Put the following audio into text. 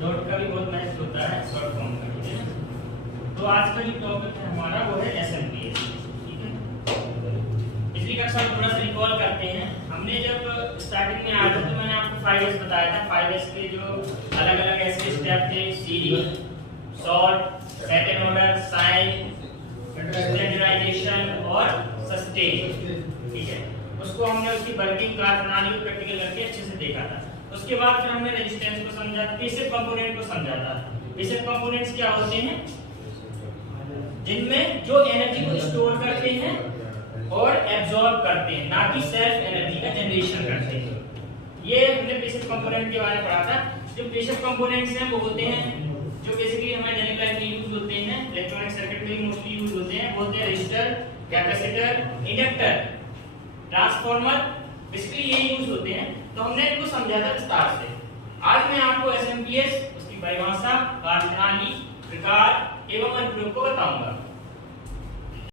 Dot का भी बहुत महत्व होता है शॉर्ट फॉर्म का, ठीक है। तो आज का जो टॉपिक है हमारा वो है एसएमपीएस, ठीक है। पिछली कक्षा में थोड़ा सा रिकॉल करते हैं। हमने जब स्टार्टिंग में आया था तो मैंने आपको 5S बताया था। 5S के जो अलग अलग ऐसे स्टेप थे, CD, sort, set and order, sign, standardisation और सस्टेन, ठीक है। उसको हमने उसकी वर्किंग कार्यप्रणाली को प्रैक्टिकल करके अच्छे से देखा था। उसके बाद फिर हमने रेजिस्टेंस को समझा, पैसिव कंपोनेंट को समझा था। पैसिव कंपोनेंट्स क्या होते हैं? जिनमें जो एनर्जी को स्टोर करते हैं और एब्जॉर्ब करते हैं, ना कि सेल्फ एनर्जी का जनरेशन करते हैं। ये हमने पैसिव कंपोनेंट के बारे में पढ़ा था। जो पैसिव कंपोनेंट्स हैं वो होते हैं जो बेसिकली हमारे दैनिक लाइफ में यूज होते हैं, इलेक्ट्रॉनिक सर्किट में मोस्टली यूज होते हैं। बोलते हैं resistor, capacitor, inductor, transformer, basically ये यूज होते हैं। तो हमने इनको समझा था विस्तार से। आज मैं आपको एसएमपीएस, उसकी परिभाषा, कार्यप्रणाली, प्रकार एवं अनुप्रयोग को बताऊंगा।